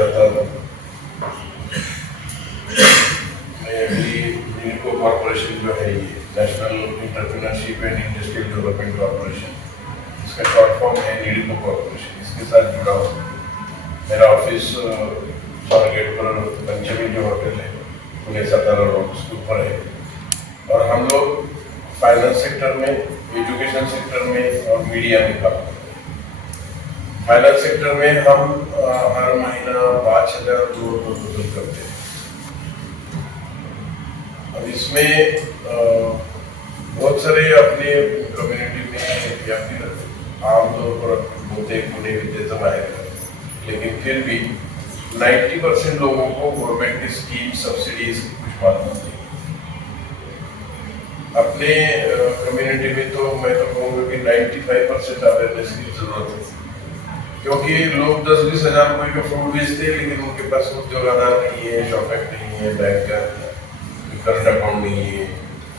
जाता था। मैं अभी नीडको कॉर्पोरेशन जो है, ये national entrepreneurship and industrial development corporation, इसका शॉर्ट फॉर्म है नीडको कॉर्पोरेशन, इसके साथ जुड़ा हूँ। मेरा ऑफिस स्वारगेट पर पंचमी जो होटल है, पुणे 17 रोड, उसके ऊपर है। और हम लोग फाइनेंस सेक्टर में, एजुकेशन सेक्टर में और मीडिया में काम करते हैं। फाइनेंस सेक्टर में हम हर महीना 5,000 करोड़ प्रपोजल करते हैं। अब इसमें बहुत सारे अपने कम्युनिटी में या फिर आमतौर पर बोलते हैं पुणे विद्यातम आएगा, लेकिन फिर भी 90% लोगों को गवर्नमेंट की स्कीम सब्सिडीज कुछ मालूम नहीं। अपने कम्युनिटी में तो मैं तो कहूँगा कि 95% अवेयरनेस की जरूरत है, क्योंकि लोग 10-20 हज़ार रुपये का फ्रूट बेचते हैं, लेकिन उनके पास उद्योग आधार नहीं है, शॉप एक्ट नहीं है, बैंक का करंट अकाउंट नहीं है,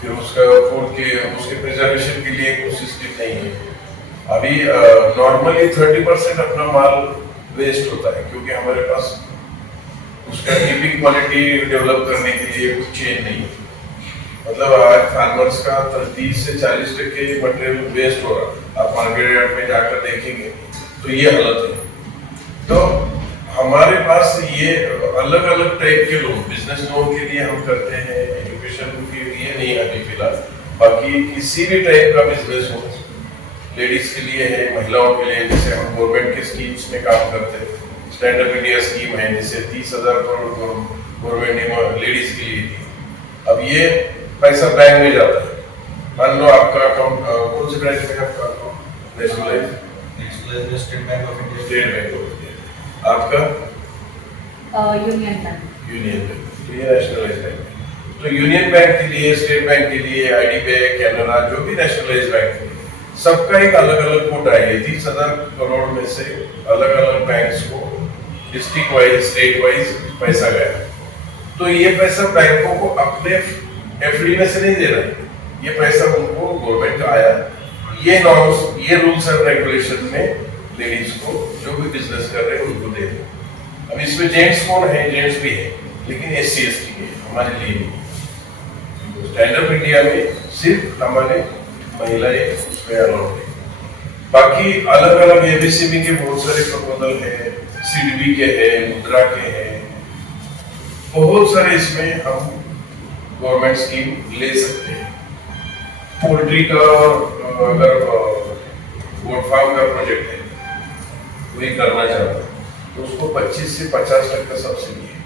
फिर उसका फूड के उसके प्रिजर्वेशन के लिए कुछ सिस्टम नहीं है। अभी नॉर्मली 30% अपना माल वेस्ट होता है, क्योंकि हमारे पास उसका कीपिंग क्वालिटी डेवलप करने के लिए कुछ चेन नहीं है। मतलब आज फार्मर्स का 30 से 40% मटेरियल वेस्ट हो रहा। आप मार्केट यार्ड में जाकर देखेंगे तो ये हालत है। तो हमारे पास ये अलग अलग टाइप के लोन, बिजनेस लोन के लिए हम करते हैं, एजुकेशन के लिए नहीं अभी फिलहाल, बाकी किसी भी टाइप का बिजनेस हो, लेडीज के लिए है, महिलाओं के लिए, जैसे हम गवर्नमेंट के स्कीम्स में काम करते हैं। स्टैंड अप इंडिया स्कीम है, जिससे 30,000 करोड़ गवर्नमेंट ने लेडीज के लिए दी। अब ये पैसा बैंक में जाता है। मान लो आपका अकाउंट कौन से बैंक में आपका account? Nationalised state bank of India. State bank of India. आपका यूनियन बैंक। Union bank. तो ये नेशनलाइज्ड बैंक है। तो यूनियन बैंक के लिए, स्टेट बैंक के लिए, आईडी बैंक, कैनरा, जो भी नेशनलाइज्ड बैंक है, सबका एक अलग अलग कोटा है। 30,000 करोड़ में से अलग अलग बैंक्स को डिस्ट्रिक्ट वाइज, स्टेट वाइज पैसा गया। तो ये पैसा बैंकों को अपने एफडी में से नहीं दे रहा है, ये पैसा उनको गवर्नमेंट का आया। ये नॉर्म्स, ये रूल्स एंड रेगुलेशन में लेडीज को जो भी बिजनेस कर रहे हैं उनको दे दो। अब इसमें जेंट्स कौन है? जेंट्स भी है, लेकिन SC/ST के हमारे लिए नहीं। स्टैंड अप इंडिया में सिर्फ हमारे महिलाएं उसमें अलाउड है। बाकी अलग अलग ABCD के बहुत सारे प्रपोजल है, CDB के है, मुद्रा के है, बहुत सारे इसमें हम गवर्नमेंट स्कीम ले सकते हैं। पोल्ट्री का अगर गोट फार्म का प्रोजेक्ट है, वही करना चाहता है, तो उसको 25 से 50% सब्सिडी है।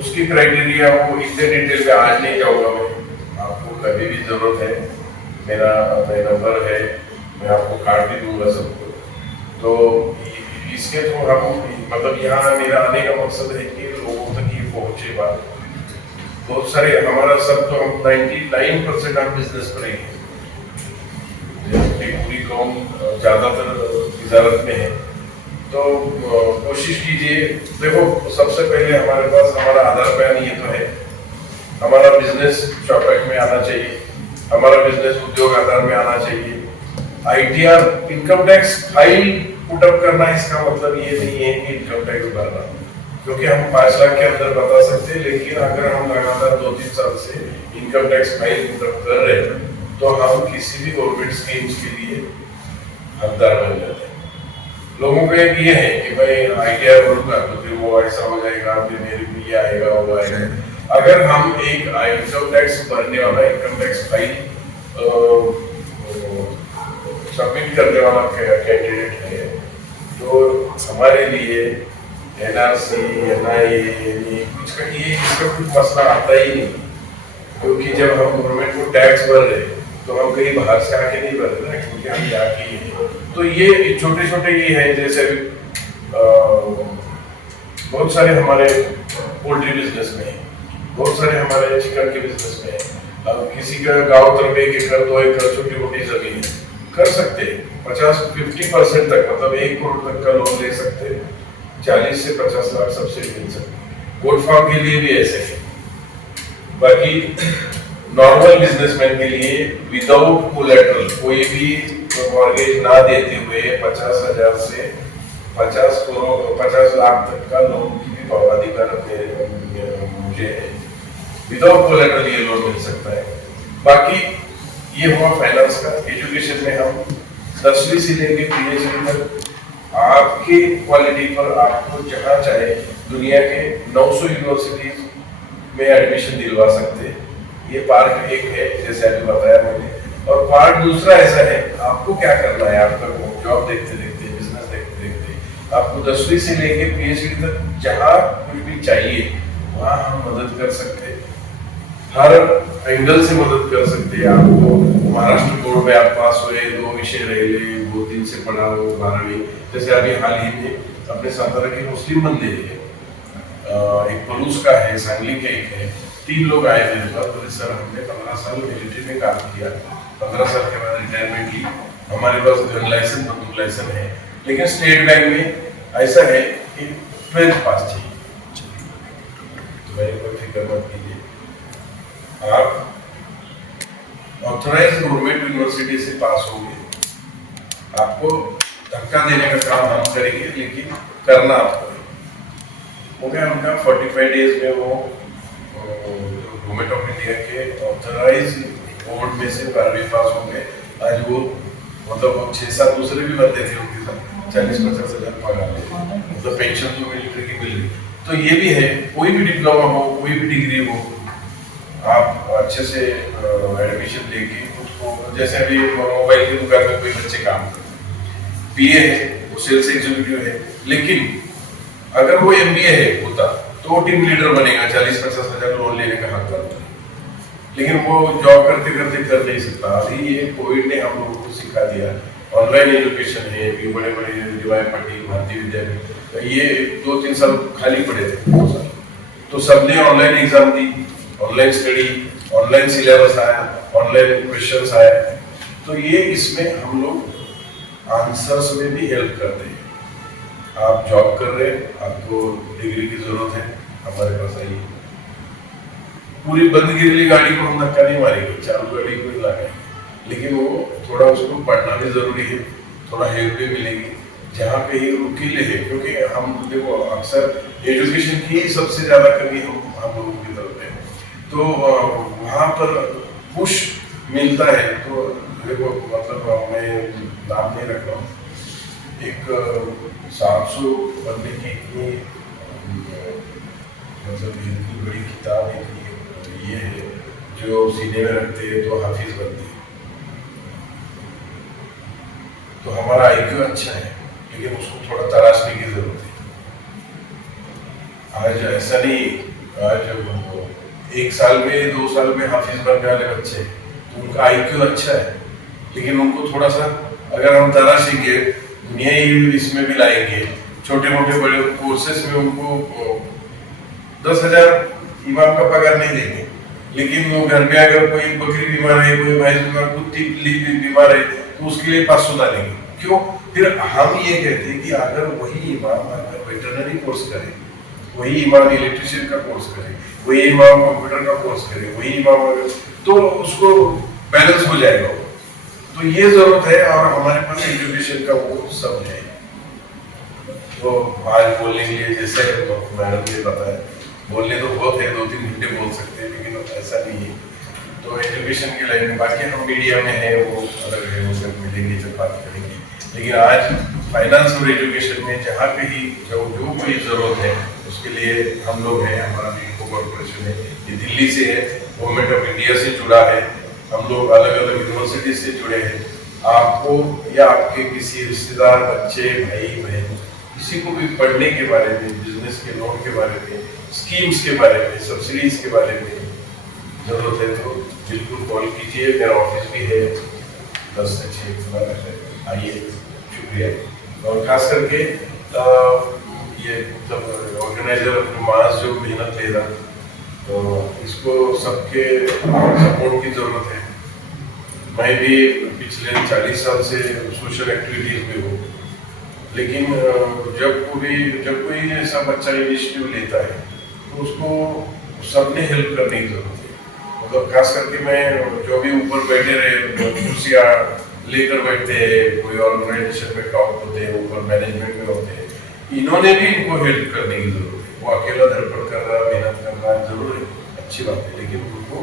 उसकी क्राइटेरिया वो इतने डिटेल में आज नहीं जाऊंगा मैं, आपको कभी भी जरूरत है मेरा नंबर है, मैं आपको कार्ड भी दूंगा सबको। तो इसके थ्रू हम, मतलब यहाँ मेरा आने का मकसद है कि लोगों तक ये पहुंचे बात। बहुत सारे हमारा सब तो हम 99% हम बिजनेस पर ही हैं। पूरी कौम ज्यादातर तिजारत में है, तो कोशिश कीजिए। देखो, सबसे पहले हमारे पास हमारा आधार पैन ये तो है, हमारा बिजनेस शॉप एक्ट में आना चाहिए, हमारा बिजनेस उद्योग आधार में आना चाहिए। ITR income tax file put up करना, इसका मतलब ये नहीं है कि इनकम टैक्स भरना, क्योंकि हम 5 लाख के अंदर बता सकते हैं, लेकिन अगर हम लगातार 2-3 साल से इनकम टैक्स फाइल पुटअप कर रहे हैं तो हम किसी भी गवर्नमेंट स्कीम्स के लिए हकदार बन जाते हैं। लोगों को एक ये है कि भाई ITR भरूंगा तो फिर वो ऐसा हो जाएगा, फिर मेरे भी ये आएगा, वो आएगा। अगर हम एक इनकम टैक्स भरने वाला, इनकम टैक्स फाइल सबमिट करने वाला कैंडिडेट है, तो हमारे लिए NRC, NIA इसका कुछ मसला आता ही नहीं, क्योंकि जब हम गवर्नमेंट को टैक्स भर रहे हैं तो हम कहीं बाहर से आके नहीं भर रहे, क्योंकि हम यहाँ के ही हैं। तो ये छोटे छोटे ये हैं, जैसे बहुत सारे हमारे पोल्ट्री बिजनेस में है, बहुत सारे हमारे चिकन के बिजनेस में है। अब किसी का गाँव तरफ 1 एकड़ 2 एकड़ छोटी मोटी जमीन है, कर सकते हैं 50% तक, मतलब 1 करोड़ तक का लोन ले सकते हैं, 40 से 50 लाख सब्सिडी मिल सकती है। गोट फार्म के लिए भी ऐसे है। बाकी नॉर्मल बिजनेसमैन के लिए विदाउट कोलैटरल, कोई भी मॉर्गेज ना देते हुए 50,000 से 50 लाख तक का लोन की भी अधिकार मुझे है। विदाउट कोलेटरल ये लोन मिल सकता है। बाकी ये हुआ फाइनेंस का। एजुकेशन में हम 10वीं से लेके PhD तक आपके क्वालिटी पर आपको जहाँ चाहे दुनिया के 900 यूनिवर्सिटीज में एडमिशन दिलवा सकते हैं। ये पार्ट एक है, जैसे अभी बताया मैंने। और पार्ट दूसरा ऐसा है, आपको क्या करना है, आपका जॉब देखते देखते, बिजनेस देखते देखते आपको 10वीं से लेके PhD तक जहाँ कुछ भी चाहिए वहाँ हम मदद कर सकते हैं। हर एंगल से मदद कर सकते हैं। आपको महाराष्ट्र बोर्ड में आप पास हुए, 2 विषय रहे, वो 3 से पढ़ा हो 12वीं। जैसे अभी हाल ही में अपने सातारा के मुस्लिम मंदिर है, एक पलूस का है, सांगली के एक है, 3 लोग आए मेरे पास, बोले सर हमने 15 साल मिलिट्री में काम किया, 15 साल के बाद रिटायरमेंट ली, हमारे पास गन लाइसेंस बंदूक लाइसेंस है, लेकिन स्टेट बैंक में ऐसा है कि 12th पास चाहिए। तो मेरी कोई फिक्र मत कीजिए, आप ऑथराइज्ड गवर्नमेंट यूनिवर्सिटी से पास होंगे। आपको धक्का देने का काम हम करेंगे, लेकिन करना आपको हो गया। उनका 45 डेज में वो गवर्नमेंट ऑफ इंडिया के ऑथराइज्ड बोर्ड में से 12वीं पास हो गए। आज वो मतलब 6-7 दूसरे भी बंदे थे, उनके साथ 40-50 हजार पगार ले, मतलब पेंशन तो मिलिट्री की मिल रही। तो ये भी है, कोई भी डिप्लोमा हो, कोई भी डिग्री हो, आप अच्छे से एडमिशन लेके उसको, जैसे अभी मोबाइल की दुकान में कोई बच्चे काम करते, PA है, वो सेल्स एग्जीक्यूटिव है, लेकिन अगर वो MBA है होता तो वो टीम लीडर बनेगा, 40-50 हजार लोन लेने का हक करता है, लेकिन वो जॉब करते करते कर नहीं सकता। अभी ये कोविड ने हम लोगों को सिखा दिया, ऑनलाइन एजुकेशन है, ये बड़े बड़े DY पाटिल, भारतीय विद्यापीठ, तो ये 2-3 साल खाली पड़े थे, तो सबने ऑनलाइन एग्जाम दी, ऑनलाइन स्टडी, ऑनलाइन सिलेबस आया, ऑनलाइन क्वेश्चंस आए। तो ये इसमें हम लोग आंसर्स में भी हेल्प करते हैं। आप जॉब कर रहे हैं, आपको डिग्री की जरूरत है, हमारे पास आइए। पूरी बंद गिरली गाड़ी को हम धक्का नहीं मारेंगे, चालू गाड़ी को ही लगाएंगे, लेकिन वो थोड़ा उसको पढ़ना भी जरूरी है, थोड़ा हेल्प भी मिलेगी। जहाँ पे ये रुकीले है, क्योंकि हम देखो अक्सर एजुकेशन की सबसे ज्यादा कमी हम लोगों की तरफ है, तो वहाँ पर पुश मिलता है। तो देखो मतलब मैं नाम नहीं रख रहा हूँ, एक 700 पन्ने की इतनी मतलब इतनी बड़ी किताब इतनी ये है, जो सीने में रखते हैं तो हाफिज बनते हैं। तो हमारा IQ अच्छा है, लेकिन उसको थोड़ा तराशने की जरूरत है। आज ऐसा नहीं, आज 1 साल में 2 साल में हाफिज बनने वाले बच्चे, तो उनका IQ अच्छा है, लेकिन उनको थोड़ा सा अगर हम तराशेंगे, दुनिया इसमें भी लाएंगे, छोटे मोटे बड़े कोर्सेस में उनको 10,000 इमाम का पगार नहीं देंगे, लेकिन वो घर में अगर कोई बकरी बीमार है, कोई भैंस बीमार, कुत्ती बीमार है, तो उसके लिए 500 डालेंगे। क्यों? फिर हम ये कहते हैं कि अगर वही इमाम अगर वेटरनरी कोर्स करे, वही इमाम इलेक्ट्रिशियन का कोर्स करे, वही इमाम कंप्यूटर का कोर्स करे, वही इमाम, तो उसको बैलेंस हो जाएगा। तो ये जरूरत है, और हमारे पास एजुकेशन का वो सब है। तो आज बोलने के लिए जैसे मैडम ने बताया, बोलने तो बहुत है, 2-3 घंटे बोल सकते हैं, लेकिन ऐसा नहीं है। तो एजुकेशन की लाइन में बाकी हम मीडिया में है, वो अलग है, वो सब मिलेंगे जब बात करेंगे। लेकिन आज फाइनेंस और एजुकेशन में जहाँ पे ही जो कोई जरूरत है, उसके लिए हम लोग हैं। हमारा वीको कॉर्पोरेशन है, ये दिल्ली से है, गवर्नमेंट ऑफ इंडिया से जुड़ा है, हम लोग अलग अलग यूनिवर्सिटी से जुड़े हैं। आपको या आपके किसी रिश्तेदार, बच्चे, भाई बहन, किसी को भी पढ़ने के बारे में, बिजनेस के लोन के बारे में, स्कीम्स के बारे में, सब्सिडीज के बारे में जरूरत है, तो बिल्कुल कॉल कीजिए। मेरा ऑफिस भी है 10 से 6 खुला रहता है, आइए। शुक्रिया। और खास करके ये मतलब ऑर्गेनाइजर मास जो मेहनत ले रहा, तो इसको सबके सपोर्ट की जरूरत है। मैं भी पिछले 40 साल से सोशल एक्टिविटीज में हूँ, लेकिन जब कोई ऐसा बच्चा इनिशिएटिव लेता है, तो उसको सबने हेल्प करने की जरूरत है। मतलब खास करके मैं जो भी ऊपर बैठे रहे कुर्सियाँ लेकर बैठते हैं, कोई ऑर्गेनाइजेशन में टॉप होते हैं, ऊपर मैनेजमेंट में होते हैं, इन्होंने भी इनको हेल्प करने की जरूरत है। वो अकेला धड़पड़ कर रहा, मेहनत कर रहा है, जरूर है, अच्छी बात है, लेकिन उनको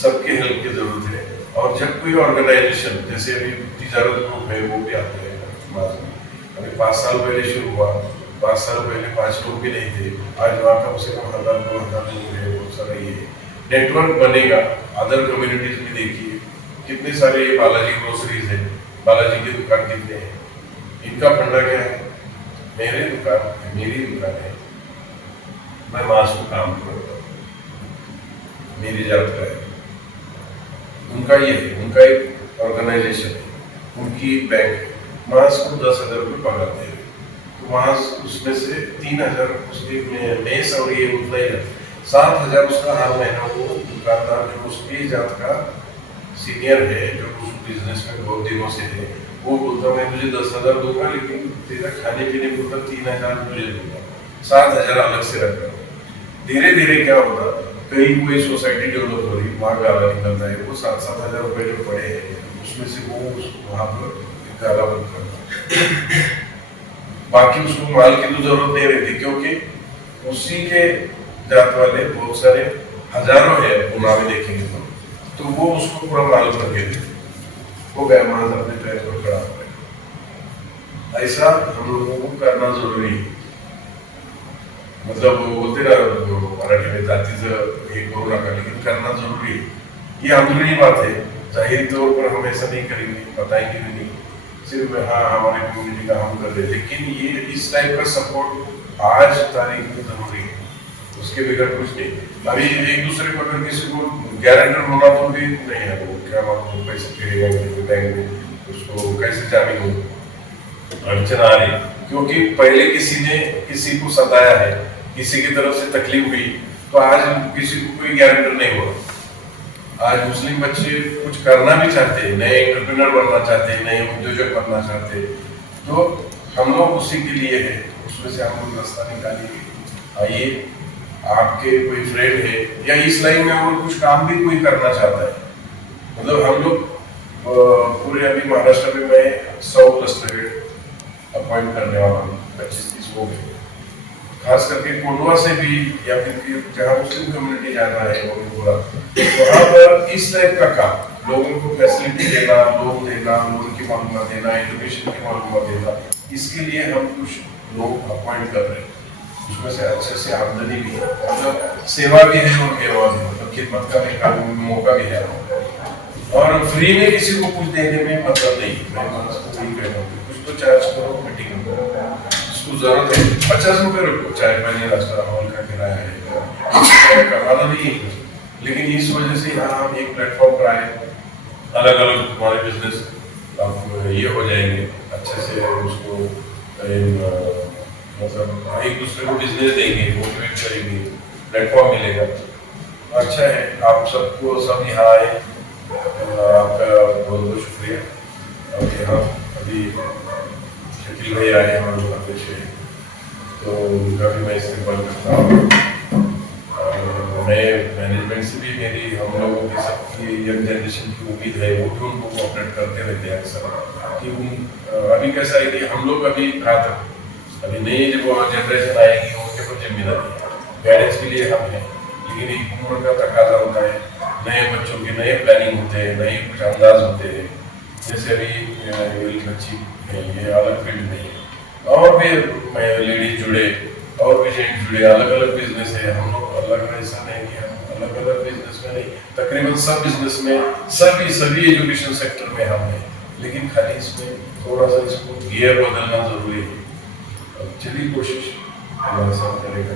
सबके हेल्प की जरूरत है। और जब कोई ऑर्गेनाइजेशन, जैसे अभी तिजारत ग्रुप है, वो भी आते हैं समाज में, अभी 5 साल पहले शुरू हुआ, 5 साल पहले 5 लोग भी नहीं थे, आज वहाँ कम से कम 1000-2000 लोग हैं। बहुत सारा ये नेटवर्क बनेगा। अदर कम्युनिटीज में देखिए कितने सारे बालाजी ग्रोसरीज है, बालाजी की दुकान कितने हैं, इनका फंडा क्या है, मेरी दुकान है, मेरी दुकान है, मैं मास्क को काम करता हूँ, मेरी जात का है, उनका ये है, उनका एक ऑर्गेनाइजेशन है, उनकी बैंक है, मास्क को 10,000 रुपये पगार दे रहे, तो वहां उसमें से 3,000 उसके मेस और ये उतना ही 7,000 उसका हर महीना वो दुकानदार जो उसकी जात का सीनियर है, जो उस बिजनेस में बहुत दिनों से है, वो बोलता मैं तुझे 10,000 दूंगा, लेकिन तेरा खाने पीने को 3,000 तुझे दूंगा, 7,000 अलग से रख रहा हूँ। धीरे धीरे क्या होगा, कहीं कोई सोसाइटी डेवलप हो रही, वहाँ गाला निकलता है, वो 7-7 हजार रुपए जो पड़े हैं उसमें से वो वहाँ पर गाला बंद करता है। बाकी उसको माल की तो जरूरत नहीं रहती, क्योंकि उसी के जात वाले बहुत सारे हजारों है, पुना में देखेंगे तो वो उसको पूरा माल करके देते, वो गया माल अपने पैर पर खड़ा हो। ऐसा हम लोगों को करना जरूरी है। मतलब बोलते ना मराठी में जातीचं हे करू नका, लेकिन करना जरूरी है। ये अंदरूनी बात है, जाहिर तौर पर हम ऐसा नहीं करेंगे, बताएंगे भी नहीं, सिर्फ हाँ हमारे कम्युनिटी का हम कर रहे, लेकिन ये इस टाइप का सपोर्ट आज तारीख में जरूरी है, उसके बगैर कुछ नहीं। अभी एक दूसरे को अगर किसी को गारंटर होना तो भी नहीं है, वो क्या आपको पैसे देगा बैंक में, उसको कैसे जामीन हो, अड़चन आ रही, क्योंकि पहले किसी ने किसी को सताया है, किसी की तरफ से तकलीफ हुई, तो आज किसी को कोई गारंटर नहीं हुआ। आज मुस्लिम बच्चे कुछ करना भी चाहते हैं, नए एंटरप्रेन्योर बनना चाहते हैं, नए उद्योजक बनना चाहते हैं, तो हम लोग उसी के लिए है, उसमें से हम लोग रास्ता निकालेंगे। आइए, आपके कोई फ्रेंड है या इस लाइन में और कुछ काम भी कोई करना चाहता है, मतलब हम लोग पूरे अभी महाराष्ट्र में मैं 100 क्लस्टर हेड अपॉइंट करने वाला हूँ, 25-30 हो गए, खास करके कोंडवा से भी, या फिर जहाँ मुस्लिम कम्युनिटी जाना है वहाँ पर इस टाइप का काम, लोगों को फैसिलिटी देना, लोन देना, लोन की मालूमात देना, एजुकेशन की मालूमात देना, इसके लिए हम कुछ लोग अपॉइंट कर रहे हैं। उसमें से अच्छे से आमदनी भी है, मतलब सेवा भी है और सेवा भी, मतलब खिदमत का भी काम मौका भी है, और फ्री में किसी को कुछ देने में मतलब नहीं। मैं मानस को यही कहता हूँ, कुछ तो चार्ज करो, मीटिंग करो, इसको जरूरत है, 50 रुपये रखो, चाय पानी नाश्ता हॉल का किराया है, करवाना नहीं है, लेकिन इस वजह से यहाँ हम एक प्लेटफॉर्म पर आए, अलग अलग हमारे बिजनेस अब ये हो जाएंगे, अच्छे से उसको मतलब एक दूसरे को बिजनेस देंगे, मोटिवेट करेंगे, प्लेटफॉर्म मिलेगा, अच्छा है। आप सबको सब यहाँ आए, आपका बहुत बहुत शुक्रिया। और यहाँ अभी शकील भाई आए हमारे अध्यक्ष है, तो उनका भी मैं इस्तेमाल करता हूँ। नए मैनेजमेंट से भी मेरी, हम लोगों की सबकी यंग जनरेशन की उम्मीद है, वो भी उनको कोऑपरेट करते रहते हैं अक्सर, कि अभी कैसा है कि हम लोग अभी घात अभी नई जो जनरेशन आएगी उनके ऊपर जिम्मेदारी है, गाइडेंस के लिए हम हैं, लेकिन एक उम्र का तकाजा होता है, नए बच्चों के नए प्लानिंग होते हैं, नए कुछ अंदाज होते हैं, जैसे अभी मेरी बच्ची है, ये अलग फील्ड नहीं है, और भी लेडीज जुड़े और भी जेंट जुड़े, अलग अलग बिजनेस है, हम लोग अलग ऐसा नहीं कि हम अलग अलग बिजनेस में नहीं, तकरीबन सब बिजनेस में सभी एजुकेशन सेक्टर में हम हैं, लेकिन खाली इसमें थोड़ा सा इसको गियर बदलना जरूरी है। चलिए कोशिश हमारे साथ करेगा।